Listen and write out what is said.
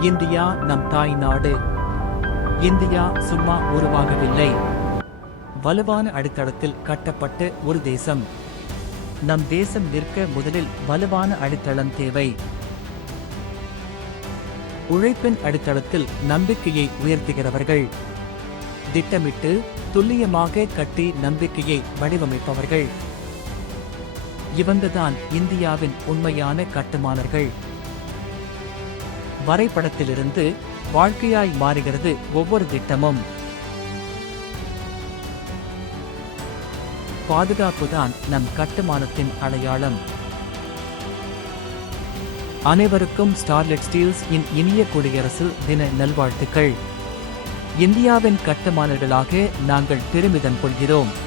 India நம் தாய் நாடு. இந்தியா சும்மா உருவாகவில்லை. வலுவான அடித்தளத்தில் கட்டப்பட்ட ஒரு தேசம். நம் தேசம் நிற்க முதலில் வலுவான அடித்தளம் தேவை. உழைப்பின் அடித்தளத்தில் நம்பிக்கையை உயர்த்துகிறவர்கள். திட்டமிட்டு துல்லியமாக கட்டி நம்பிக்கையை வடிவமைப்பவர்கள். இவங்கதான் இந்தியாவின் உண்மையான கட்டுமானர்கள். வரைபடத்திலிருந்து வாழ்க்கையாய் மாறுகிறது ஒவ்வொரு திட்டமும். பாதுகாப்புதான் நம் கட்டுமானத்தின் அடையாளம். அனைவருக்கும் ஸ்டார்லெட் ஸ்டீல்ஸ் இன் இனிய குடியரசு தின நல்வாழ்த்துக்கள். இந்தியாவின் கட்டுமானர்களாக நாங்கள் பெருமிதம் கொள்கிறோம்.